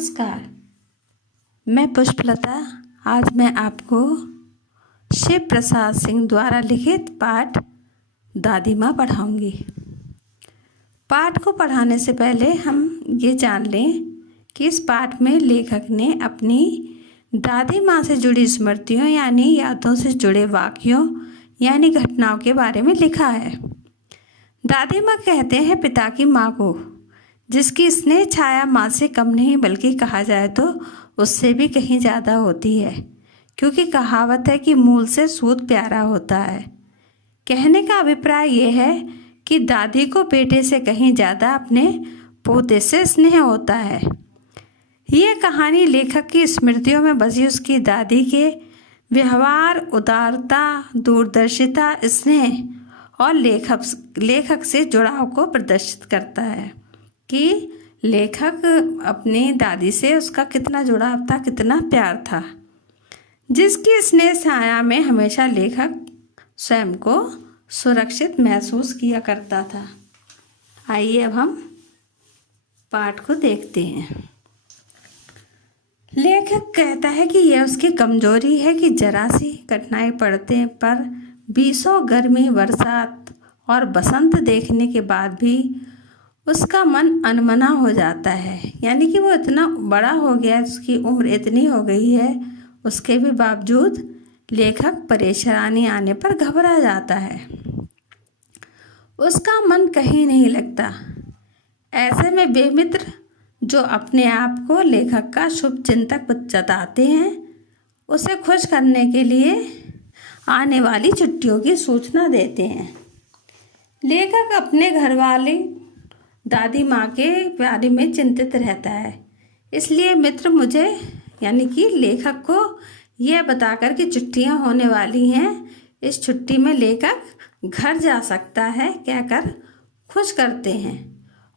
नमस्कार। मैं पुष्पलता। आज मैं आपको शिव प्रसाद सिंह द्वारा लिखित पाठ दादी माँ पढ़ाऊँगी। पाठ को पढ़ाने से पहले हम ये जान लें कि इस पाठ में लेखक ने अपनी दादी माँ से जुड़ी स्मृतियों यानी यादों से जुड़े वाक्यों यानी घटनाओं के बारे में लिखा है। दादी माँ कहते हैं पिता की माँ को, जिसकी स्नेह छाया माँ से कम नहीं बल्कि कहा जाए तो उससे भी कहीं ज़्यादा होती है, क्योंकि कहावत है कि मूल से सूत प्यारा होता है। कहने का अभिप्राय यह है कि दादी को बेटे से कहीं ज़्यादा अपने पोते से स्नेह होता है। यह कहानी लेखक की स्मृतियों में बसी उसकी दादी के व्यवहार, उदारता, दूरदर्शिता, स्नेह और लेखक से जुड़ाव को प्रदर्शित करता है कि लेखक अपनी दादी से उसका कितना जुड़ाव था, कितना प्यार था, जिसकी स्नेह छाया में हमेशा लेखक स्वयं को सुरक्षित महसूस किया करता था। आइए अब हम पाठ को देखते हैं। लेखक कहता है कि यह उसकी कमजोरी है कि जरा सी कठिनाई पड़ते पर बीसों गर्मी, बरसात और बसंत देखने के बाद भी उसका मन अनमना हो जाता है। यानी कि वो इतना बड़ा हो गया, उसकी उम्र इतनी हो गई है, उसके भी बावजूद लेखक परेशानी आने पर घबरा जाता है। उसका मन कहीं नहीं लगता। ऐसे में वे मित्र जो अपने आप को लेखक का शुभ चिंतक जताते हैं, उसे खुश करने के लिए आने वाली छुट्टियों की सूचना देते हैं। लेखक अपने घरवाले दादी माँ के बारे में चिंतित रहता है, इसलिए मित्र मुझे यानी कि लेखक को यह बताकर कि छुट्टियाँ होने वाली हैं, इस छुट्टी में लेखक घर जा सकता है कहकर खुश करते हैं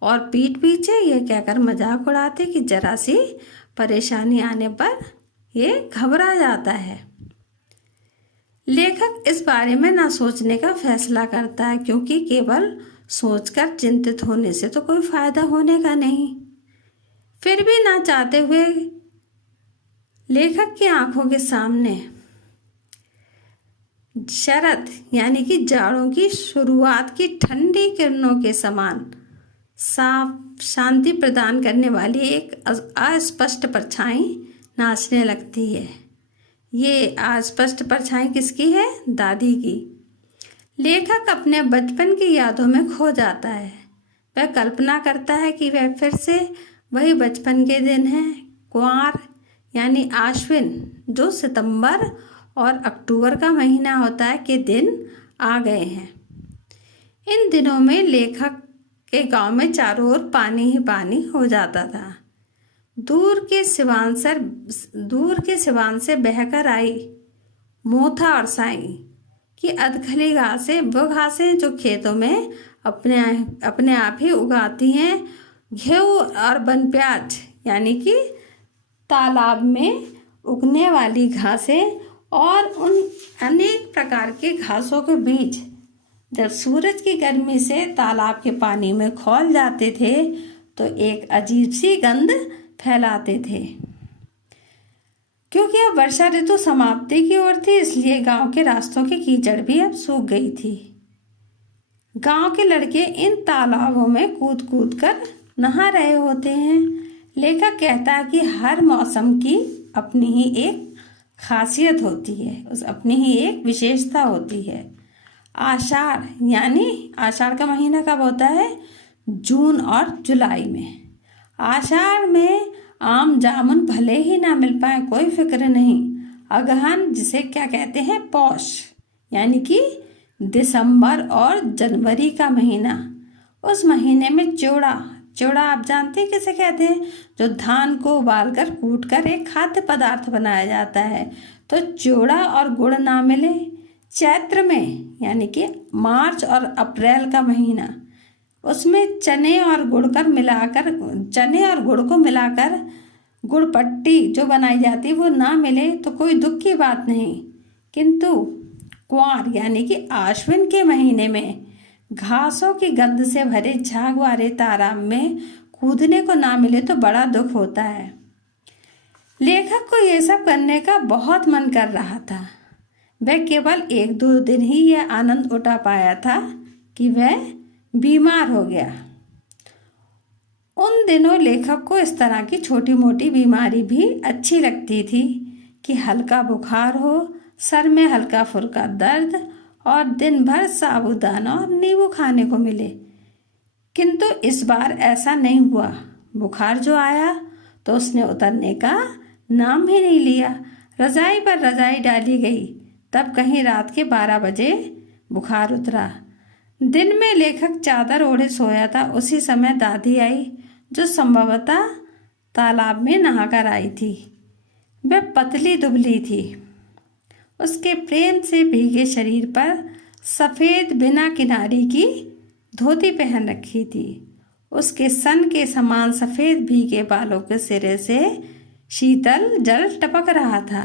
और पीठ पीछे यह कहकर मजाक उड़ाते कि जरा सी परेशानी आने पर यह घबरा जाता है। लेखक इस बारे में ना सोचने का फैसला करता है, क्योंकि केवल सोचकर चिंतित होने से तो कोई फायदा होने का नहीं। फिर भी ना चाहते हुए लेखक की आंखों के सामने शरद यानी कि जाड़ों की शुरुआत की ठंडी किरणों के समान साफ शांति प्रदान करने वाली एक अस्पष्ट परछाई नाचने लगती है। ये अस्पष्ट परछाई किसकी है? दादी की। लेखक अपने बचपन की यादों में खो जाता है। वह कल्पना करता है कि वह फिर से वही बचपन के दिन हैं, कुंवार यानी आश्विन, जो सितंबर और अक्टूबर का महीना होता है, के दिन आ गए हैं। इन दिनों में लेखक के गांव में चारों ओर पानी ही पानी हो जाता था। दूर के सिवान से बहकर आई मोथा और साई कि अधखली घासें, वो घासें जो खेतों में अपने आप ही उगाती हैं, गेहूँ और बनप्याज यानी कि तालाब में उगने वाली घासें, और उन अनेक प्रकार के घासों के बीज जब सूरज की गर्मी से तालाब के पानी में खौल जाते थे तो एक अजीब सी गंध फैलाते थे। क्योंकि अब वर्षा ऋतु समाप्ति की ओर थी, इसलिए गांव के रास्तों की कीचड़ भी अब सूख गई थी। गांव के लड़के इन तालाबों में कूद कूद कर नहा रहे होते हैं। लेखक कहता है कि हर मौसम की अपनी ही एक खासियत होती है, अपनी ही एक विशेषता होती है। आषाढ़ यानी आषाढ़ का महीना कब होता है? जून और जुलाई में। आषाढ़ में आम जामुन भले ही ना मिल पाए, कोई फिक्र नहीं। अगहन, जिसे क्या कहते हैं? पौष यानी कि दिसंबर और जनवरी का महीना। उस महीने में चोड़ा आप जानते हैं किसे कहते हैं? जो धान को उबालकर कूटकर एक खाद्य पदार्थ बनाया जाता है। तो चोड़ा और गुड़ ना मिले चैत्र में यानी कि मार्च और अप्रैल का महीना, उसमें चने और गुड़ को मिलाकर गुड़पट्टी जो बनाई जाती है वो ना मिले तो कोई दुख की बात नहीं। किंतु कुंवार यानी कि आश्विन के महीने में घासों की गंध से भरे झाग वाले तालाब में कूदने को ना मिले तो बड़ा दुख होता है। लेखक को ये सब करने का बहुत मन कर रहा था। वह केवल 1-2 दिन ही यह आनंद उठा पाया था कि वह बीमार हो गया। उन दिनों लेखक को इस तरह की छोटी मोटी बीमारी भी अच्छी लगती थी कि हल्का बुखार हो, सर में हल्का फुल्का दर्द और दिन भर साबूदाना और नींबू खाने को मिले। किंतु इस बार ऐसा नहीं हुआ। बुखार जो आया तो उसने उतरने का नाम ही नहीं लिया। रजाई पर रजाई डाली गई, तब कहीं रात के 12 बजे बुखार उतरा। दिन में लेखक चादर ओढ़े सोया था। उसी समय दादी आई, जो संभवतः तालाब में नहाकर आई थी। वह पतली दुबली थी। उसके प्रेम से भीगे शरीर पर सफ़ेद बिना किनारी की धोती पहन रखी थी। उसके सन के समान सफ़ेद भीगे बालों के सिरे से शीतल जल टपक रहा था।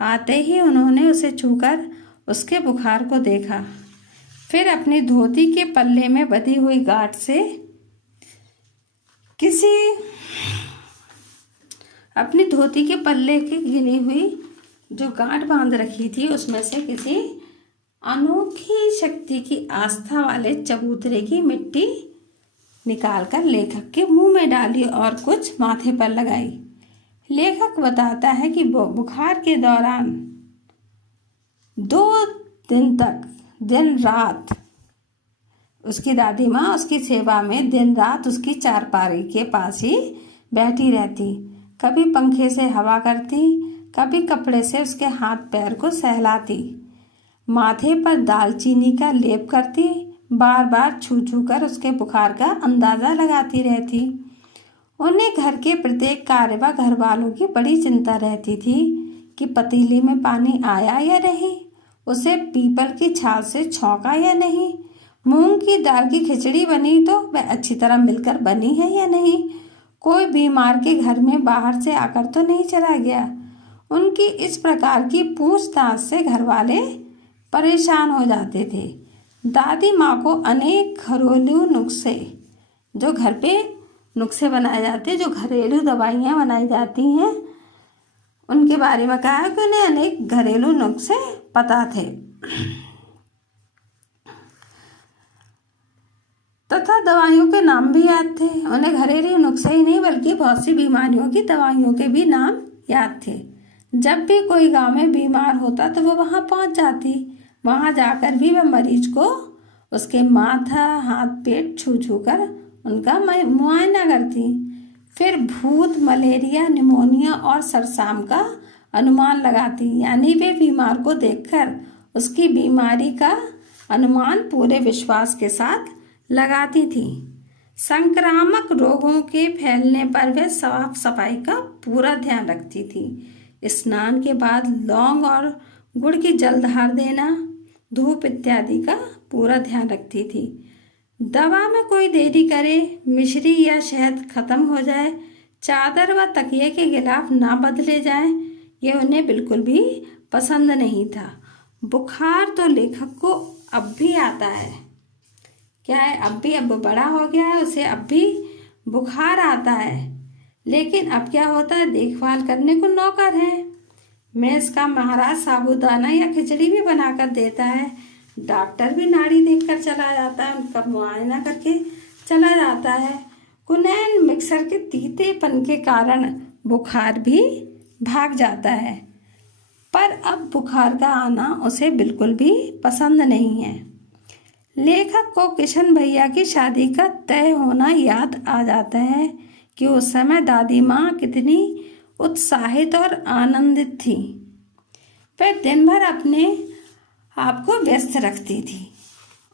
आते ही उन्होंने उसे छूकर उसके बुखार को देखा, फिर अपनी धोती के पल्ले में बंधी हुई गांठ से अपनी धोती के पल्ले की गिनी हुई जो गांठ बांध रखी थी, उसमें से किसी अनोखी शक्ति की आस्था वाले चबूतरे की मिट्टी निकालकर लेखक के मुंह में डाली और कुछ माथे पर लगाई। लेखक बताता है कि बुखार के दौरान 2 दिन तक दिन रात उसकी दादी माँ उसकी सेवा में दिन रात उसकी चारपाई के पास ही बैठी रहती। कभी पंखे से हवा करती, कभी कपड़े से उसके हाथ पैर को सहलाती, माथे पर दालचीनी का लेप करती, बार बार छू छू कर उसके बुखार का अंदाज़ा लगाती रहती। उन्हें घर के प्रत्येक कार्य व घर वालों की बड़ी चिंता रहती थी कि पतीली में पानी आया या नहीं, उसे पीपल की छाल से छौंका या नहीं, मूंग की दाल की खिचड़ी बनी तो वह अच्छी तरह मिलकर बनी है या नहीं, कोई बीमार के घर में बाहर से आकर तो नहीं चला गया। उनकी इस प्रकार की पूछताछ से घर वाले परेशान हो जाते थे। दादी माँ को अनेक घरेलू नुस्खे, जो घर पे नुस्खे बनाए जाते, जो घरेलू दवाइयाँ बनाई जाती हैं, उनके बारे में कहा कि उन्हें अनेक घरेलू नुस्खे पता थे तथा दवाइयों के नाम भी याद थे। उन्हें घरेलू नुस्खे ही नहीं बल्कि बहुत सी बीमारियों की दवाइयों के भी नाम याद थे। जब भी कोई गांव में बीमार होता तो वो वहां पहुंच जाती। वहां जाकर भी वह मरीज को उसके माथा, हाथ, पेट छू छू कर उनका मुआयना करती। फिर भूत, मलेरिया, निमोनिया और सरसाम का अनुमान लगाती, यानी वे बीमार को देखकर उसकी बीमारी का अनुमान पूरे विश्वास के साथ लगाती थी। संक्रामक रोगों के फैलने पर वे साफ सफाई का पूरा ध्यान रखती थी। स्नान के बाद लौंग और गुड़ की जलधार देना, धूप इत्यादि का पूरा ध्यान रखती थी। दवा में कोई देरी करे, मिश्री या शहद खत्म हो जाए, चादर व तकिए के गिलाफ ना बदले जाए, ये उन्हें बिल्कुल भी पसंद नहीं था। बुखार तो लेखक को अब भी आता है। क्या है, अब बड़ा हो गया है, उसे अब भी बुखार आता है, लेकिन अब क्या होता है, देखभाल करने को नौकर है। मेस का महाराज साबूदाना या खिचड़ी भी बनाकर देता है। डॉक्टर भी नाड़ी देखकर चला जाता है, उनका मुआयना करके चला जाता है। कुनैन मिक्सर के तीतेपन के कारण बुखार भी भाग जाता है, पर अब बुखार का आना उसे बिल्कुल भी पसंद नहीं है। लेखक को किशन भैया की शादी का तय होना याद आ जाता है कि उस समय दादी माँ कितनी उत्साहित और आनंदित थी। वह दिन भर अपने आप को व्यस्त रखती थी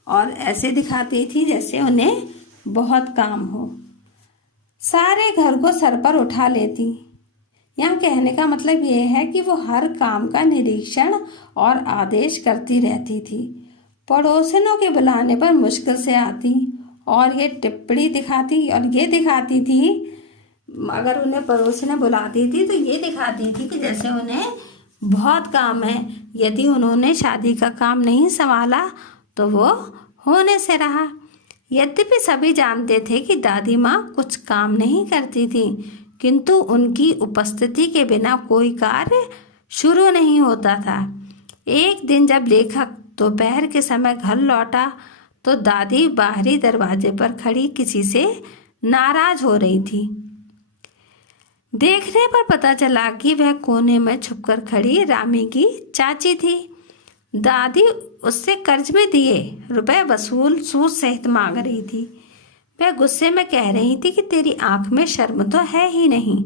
और ऐसे दिखाती थी जैसे उन्हें बहुत काम हो। सारे घर को सर पर उठा लेती। यहाँ कहने का मतलब ये है कि वो हर काम का निरीक्षण और आदेश करती रहती थी। पड़ोसिनों के बुलाने पर मुश्किल से आती और ये टिप्पणी दिखाती और ये दिखाती थी, अगर उन्हें पड़ोसिनें बुलाती थी तो ये दिखाती थी कि जैसे उन्हें बहुत काम है। यदि उन्होंने शादी का काम नहीं संभाला तो वो होने से रहा। यद्यपि सभी जानते थे कि दादी माँ कुछ काम नहीं करती थी, किंतु उनकी उपस्थिति के बिना कोई कार्य शुरू नहीं होता था। एक दिन जब लेखक दोपहर के समय घर लौटा तो दादी बाहरी दरवाजे पर खड़ी किसी से नाराज हो रही थी। देखने पर पता चला कि वह कोने में छुपकर खड़ी रामी की चाची थी। दादी उससे कर्ज में दिए रुपए वसूल सूद सहित मांग रही थी। वह गुस्से में कह रही थी कि तेरी आंख में शर्म तो है ही नहीं,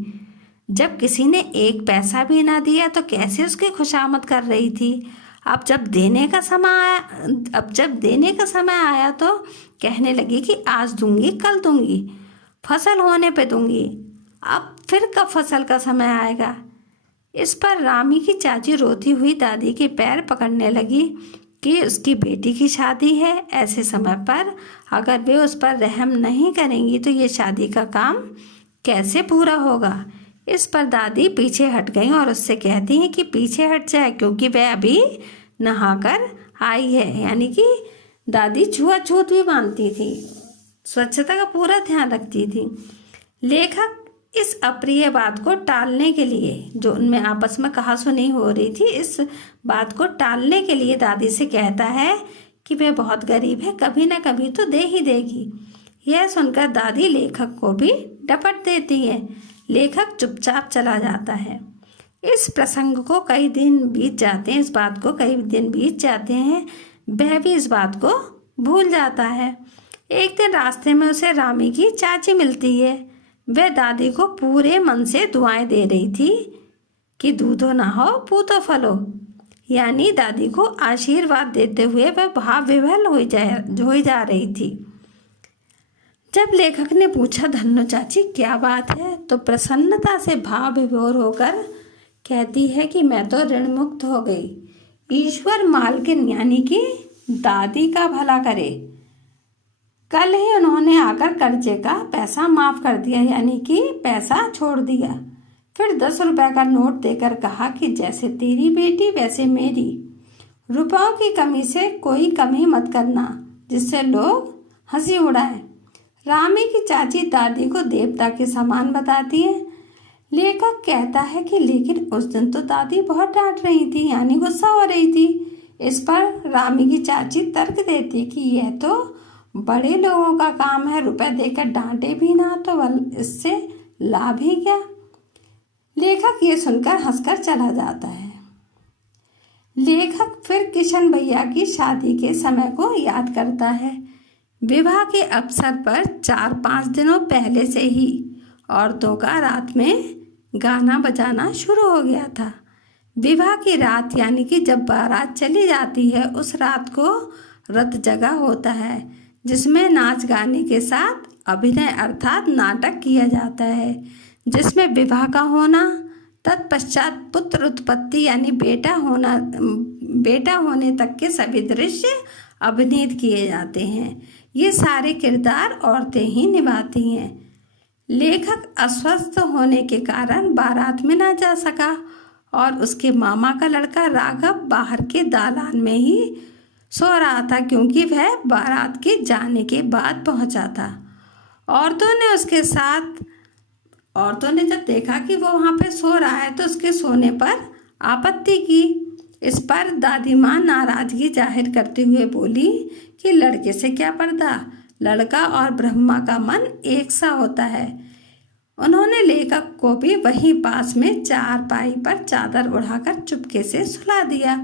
जब किसी ने एक पैसा भी ना दिया तो कैसे उसकी खुशामद कर रही थी। अब जब देने का समय आया तो कहने लगी कि आज दूंगी, कल दूंगी, फसल होने पे दूंगी, अब फिर कब फसल का समय आएगा। इस पर रामी की चाची रोती हुई दादी के पैर पकड़ने लगी कि उसकी बेटी की शादी है, ऐसे समय पर अगर वे उस पर रहम नहीं करेंगी तो ये शादी का काम कैसे पूरा होगा। इस पर दादी पीछे हट गई और उससे कहती हैं कि पीछे हट जाए क्योंकि वह अभी नहाकर आई है। यानी कि दादी छुआछूत भी मानती थी, स्वच्छता का पूरा ध्यान रखती थी। लेखक इस अप्रिय बात को टालने के लिए, जो उनमें आपस में कहासुनी हो रही थी, इस बात को टालने के लिए दादी से कहता है कि वह बहुत गरीब है, कभी ना कभी तो दे ही देगी। यह सुनकर दादी लेखक को भी डपट देती है। लेखक चुपचाप चला जाता है। इस प्रसंग को कई दिन बीत जाते हैं, इस बात को कई दिन बीत जाते हैं, वह भी इस बात को भूल जाता है। एक दिन रास्ते में उसे रामी की चाची मिलती है। वह दादी को पूरे मन से दुआएं दे रही थी कि दूधो ना हो पूतो फलो, यानी दादी को आशीर्वाद देते हुए वह भाव विभोर हो जा रही थी। जब लेखक ने पूछा धन्नो चाची क्या बात है, तो प्रसन्नता से भाव विभोर होकर कहती है कि मैं तो ऋण मुक्त हो गई, ईश्वर मालकिन यानी कि दादी का भला करे। कल ही उन्होंने आकर कर्जे का पैसा माफ कर दिया, यानी कि पैसा छोड़ दिया। फिर 10 रुपए का नोट देकर कहा कि जैसे तेरी बेटी वैसे मेरी, रुपयों की कमी से कोई कमी मत करना जिससे लोग हंसी उड़ाए। रामी की चाची दादी को देवता के समान बताती है। लेखक कहता है कि लेकिन उस दिन तो दादी बहुत डांट रही थी, यानी गुस्सा हो रही थी। इस पर रामी की चाची तर्क देती कि यह तो बड़े लोगों का काम है, रुपए देकर डांटे भी ना तो इससे लाभ ही क्या। लेखक ये सुनकर हंसकर चला जाता है। लेखक फिर किशन भैया की शादी के समय को याद करता है। विवाह के अवसर पर 4-5 दिनों पहले से ही औरतों का रात में गाना बजाना शुरू हो गया था। विवाह की रात यानी कि जब बारात चली जाती है, उस रात को रत जगह होता है, जिसमें नाच गाने के साथ अभिनय अर्थात नाटक किया जाता है, जिसमें विवाह का होना, तत्पश्चात पुत्र उत्पत्ति यानी बेटा होने तक के सभी दृश्य अभिनीत किए जाते हैं। ये सारे किरदार औरतें ही निभाती हैं। लेखक अस्वस्थ होने के कारण बारात में ना जा सका और उसके मामा का लड़का राघव बाहर के दालान में ही सो रहा था, क्योंकि वह बारात के जाने के बाद पहुंचा था। औरतों ने जब देखा कि वो वहाँ पे सो रहा है तो उसके सोने पर आपत्ति की। इस पर दादी माँ नाराजगी जाहिर करते हुए बोली कि लड़के से क्या पर्दा, लड़का और ब्रह्मा का मन एक सा होता है। उन्होंने लेखक को भी वहीं पास में चारपाई पर चादर उड़ाकर चुपके से सुला दिया।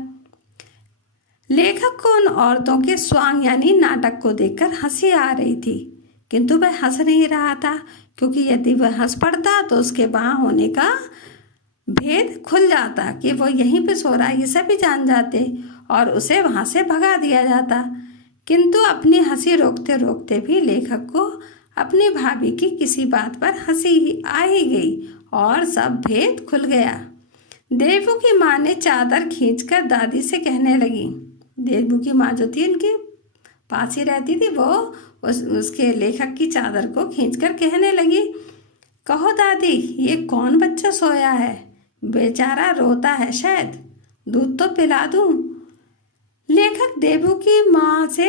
लेखक को उन औरतों के स्वांग यानी नाटक को देखकर हंसी आ रही थी, किंतु वह हंस नहीं रहा था, क्योंकि यदि वह हंस पड़ता तो उसके वहाँ होने का भेद खुल जाता कि वो यहीं पे सो रहा है, ये सभी जान जाते और उसे वहाँ से भगा दिया जाता। किंतु अपनी हंसी रोकते रोकते भी लेखक को अपनी भाभी की किसी बात पर हंसी आ ही गई और सब भेद खुल गया। देवू की माँ ने चादर खींचकर दादी से कहने लगी, देवू की माँ जो थी उनके पास ही रहती थी, वो उसके लेखक की चादर को खींचकर कहने लगी, कहो दादी ये कौन बच्चा सोया है, बेचारा रोता है, शायद दूध तो पिला दूं। लेखक देवू की माँ से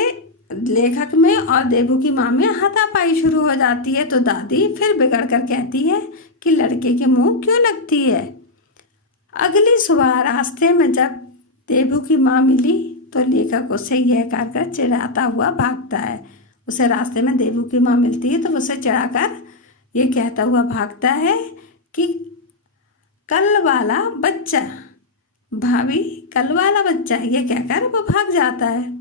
लेखक में और देवू की माँ में हाथापाई शुरू हो जाती है। तो दादी फिर बिगड़ कर कहती है कि लड़के के मुंह क्यों लगती है। अगली सुबह रास्ते में जब देवू की माँ मिली तो लेखक उसे यह कहकर चिढ़ाता हुआ भागता है। उसे रास्ते में देवू की माँ मिलती है तो उसे चिढ़ाकर ये कहता हुआ भागता है कि कल वाला बच्चा, भाभी कल वाला बच्चा, ये कहकर वो भाग जाता है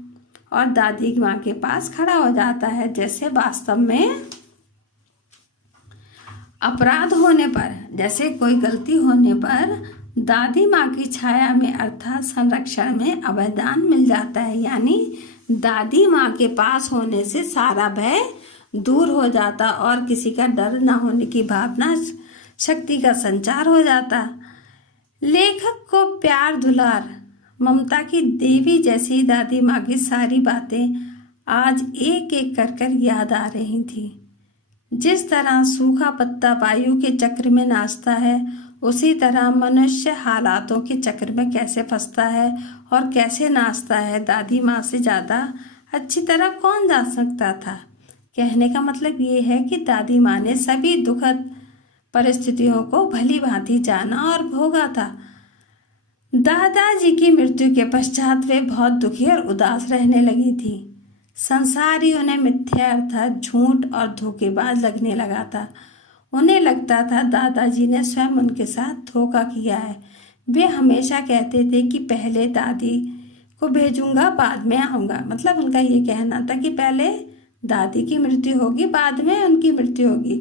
और दादी की माँ के पास खड़ा हो जाता है। जैसे वास्तव में अपराध होने पर, जैसे कोई गलती होने पर दादी माँ की छाया में अर्थात संरक्षण में अभयदान मिल जाता है। यानी दादी माँ के पास होने से सारा भय दूर हो जाता और किसी का डर न होने की भावना शक्ति का संचार हो जाता। लेखक को प्यार दुलार ममता की देवी जैसी दादी माँ की सारी बातें आज एक एक कर याद आ रही थी। जिस तरह सूखा पत्ता वायु के चक्र में नाचता है, उसी तरह मनुष्य हालातों के चक्र में कैसे फंसता है और कैसे नाचता है, दादी माँ से ज़्यादा अच्छी तरह कौन जान सकता था। कहने का मतलब ये है कि दादी माँ ने सभी दुखद परिस्थितियों को भली भांति जाना और भोगा था। दादाजी की मृत्यु के पश्चात वे बहुत दुखी और उदास रहने लगी थी। संसार ही उन्हें मिथ्या अर्थात झूठ और धोखेबाज लगने लगा था। उन्हें लगता था दादाजी ने स्वयं उनके साथ धोखा किया है। वे हमेशा कहते थे कि पहले दादी को भेजूंगा बाद में आऊँगा। मतलब उनका ये कहना था कि पहले दादी की मृत्यु होगी, बाद में उनकी मृत्यु होगी।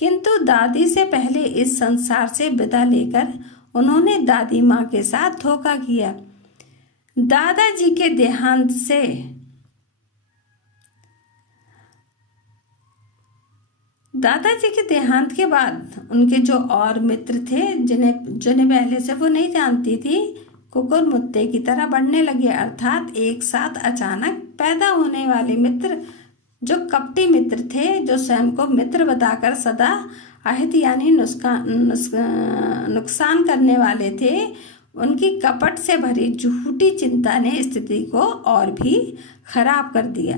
किंतु दादी से पहले इस संसार से विदा लेकर उन्होंने दादी माँ के साथ धोखा किया। दादाजी के देहांत के बाद उनके जो और मित्र थे जिन्हें पहले से वो नहीं जानती थी, कुकुर मुत्ते की तरह बढ़ने लगे। अर्थात एक साथ अचानक पैदा होने वाले मित्र, जो कपटी मित्र थे, जो स्वयं को मित्र बताकर सदा अहित यानी नुकसान करने वाले थे, उनकी कपट से भरी झूठी चिंता ने स्थिति को और भी खराब कर दिया।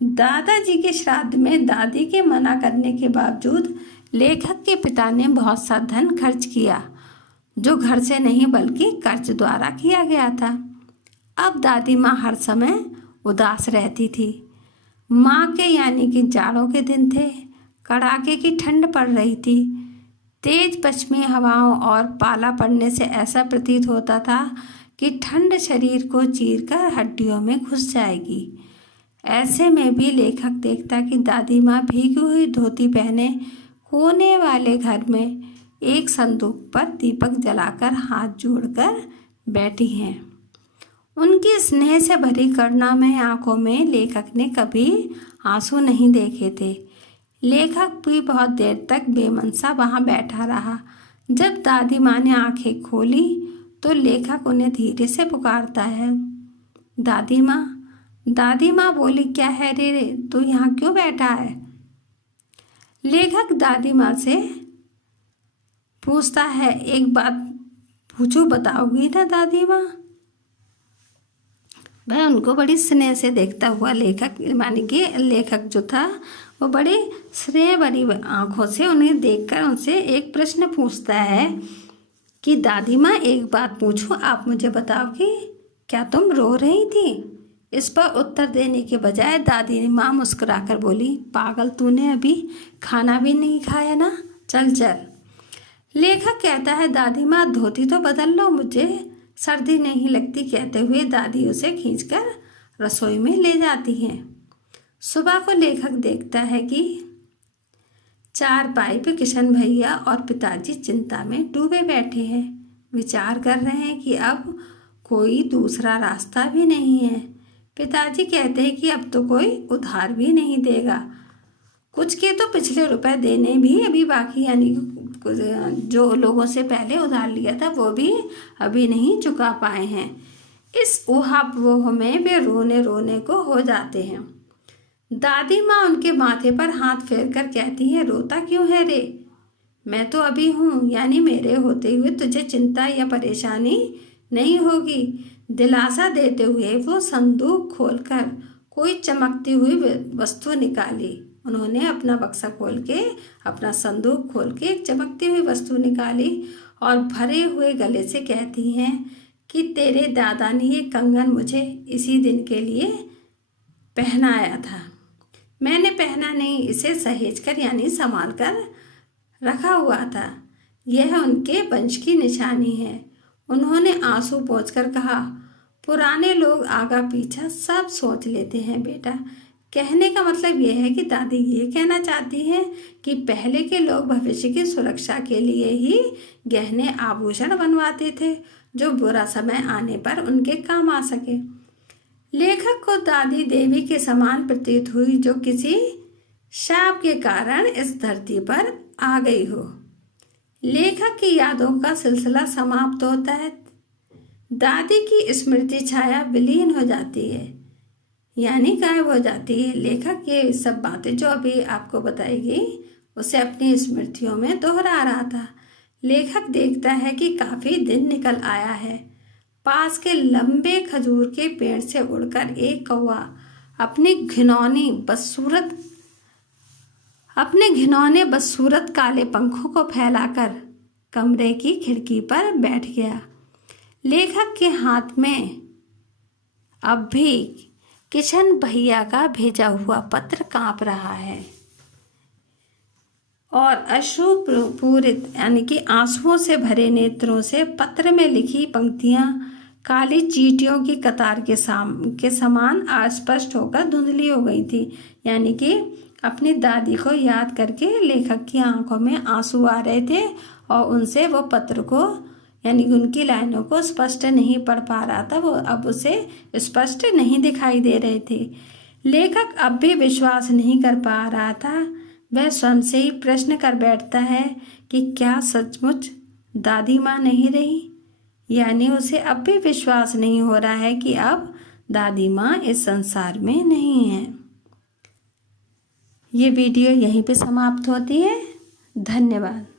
दादाजी के श्राद्ध में दादी के मना करने के बावजूद लेखक के पिता ने बहुत सा धन खर्च किया, जो घर से नहीं बल्कि कर्ज द्वारा किया गया था। अब दादी माँ हर समय उदास रहती थी। माँ के यानी कि जाड़ों के दिन थे, कड़ाके की ठंड पड़ रही थी। तेज पश्चिमी हवाओं और पाला पड़ने से ऐसा प्रतीत होता था कि ठंड शरीर को चीरकर हड्डियों में घुस जाएगी। ऐसे में भी लेखक देखता कि दादी माँ भीगी हुई धोती पहने कोने वाले घर में एक संदूक पर दीपक जलाकर हाथ जोड़कर बैठी हैं। उनकी स्नेह से भरी करुणामय आंखों में लेखक ने कभी आंसू नहीं देखे थे। लेखक भी बहुत देर तक बेमनसा वहाँ बैठा रहा। जब दादी माँ ने आंखें खोली तो लेखक उन्हें धीरे से पुकारता है, दादी माँ। दादी माँ बोली, क्या है रे, तू यहाँ क्यों बैठा है? लेखक दादी माँ से पूछता है, एक बात पूछूं, बताओगी ना दादी माँ? वह उनको बड़ी स्नेह से देखता हुआ लेखक जो था वो बड़े स्नेह भरी आंखों से उन्हें देखकर उनसे एक प्रश्न पूछता है कि दादी माँ, एक बात पूछूं, आप मुझे बताओगी, क्या तुम रो रही थी? इस पर उत्तर देने के बजाय दादी माँ मुस्कुराकर बोली, पागल, तूने अभी खाना भी नहीं खाया ना, चल चल। लेखक कहता है, दादी माँ धोती तो बदल लो, मुझे सर्दी नहीं लगती। कहते हुए दादी उसे खींचकर रसोई में ले जाती हैं। सुबह को लेखक देखता है कि चारपाई पे किशन भैया और पिताजी चिंता में डूबे बैठे हैं। विचार कर रहे हैं कि अब कोई दूसरा रास्ता भी नहीं है। पिताजी कहते हैं कि अब तो कोई उधार भी नहीं देगा। कुछ के तो पिछले रुपए देने भी अभी बाकी, यानी जो लोगों से पहले उधार लिया था वो भी अभी नहीं चुका पाए हैं। इस ऊहापोह में वे रोने रोने को हो जाते हैं। दादी माँ उनके माथे पर हाथ फेर कर कहती है, रोता क्यों है रे? मैं तो अभी हूँ, यानी मेरे होते हुए तुझे चिंता या परेशानी नहीं होगी। दिलासा देते हुए वो संदूक खोलकर कोई चमकती हुई वस्तु निकाली। उन्होंने अपना बक्सा खोल के, अपना संदूक खोल के एक चमकती हुई वस्तु निकाली और भरे हुए गले से कहती हैं कि तेरे दादा ने ये कंगन मुझे इसी दिन के लिए पहनाया था। मैंने पहना नहीं, इसे सहेज कर यानी संभाल कर रखा हुआ था। यह उनके वंश की निशानी है। उन्होंने आंसू पोंछकर कहा, पुराने लोग आगा पीछा सब सोच लेते हैं बेटा। कहने का मतलब यह है कि दादी ये कहना चाहती हैं कि पहले के लोग भविष्य की सुरक्षा के लिए ही गहने आभूषण बनवाते थे, जो बुरा समय आने पर उनके काम आ सके। लेखक को दादी देवी के समान प्रतीत हुई, जो किसी शाप के कारण इस धरती पर आ गई हो। लेखक की यादों का सिलसिला समाप्त होता है। दादी की स्मृति छाया विलीन हो जाती है, यानी गायब हो जाती है। लेखक ये सब बातें जो अभी आपको बताएगी उसे अपनी स्मृतियों में दोहरा रहा था। लेखक देखता है कि काफ़ी दिन निकल आया है। पास के लंबे खजूर के पेड़ से उड़कर एक कौवा अपने घिनौने बदसूरत काले पंखों को फैलाकर कमरे की खिड़की पर बैठ गया। लेखक के हाथ में अब भी किशन भैया का भेजा हुआ पत्र कांप रहा है और अश्रुपूरित यानी कि आंसुओं से भरे नेत्रों से पत्र में लिखी पंक्तियां काली चींटियों की कतार के समान अस्पष्ट होकर धुंधली हो गई थी। यानी कि अपनी दादी को याद करके लेखक की आंखों में आंसू आ रहे थे और उनसे वो पत्र को यानी उनकी लाइनों को स्पष्ट नहीं पढ़ पा रहा था। वो अब उसे स्पष्ट नहीं दिखाई दे रहे थे। लेखक अब भी विश्वास नहीं कर पा रहा था। वह स्वयं से ही प्रश्न कर बैठता है कि क्या सचमुच दादी माँ नहीं रही। यानी उसे अब भी विश्वास नहीं हो रहा है कि अब दादी माँ इस संसार में नहीं है। ये वीडियो यहीं पे समाप्त होती है। धन्यवाद।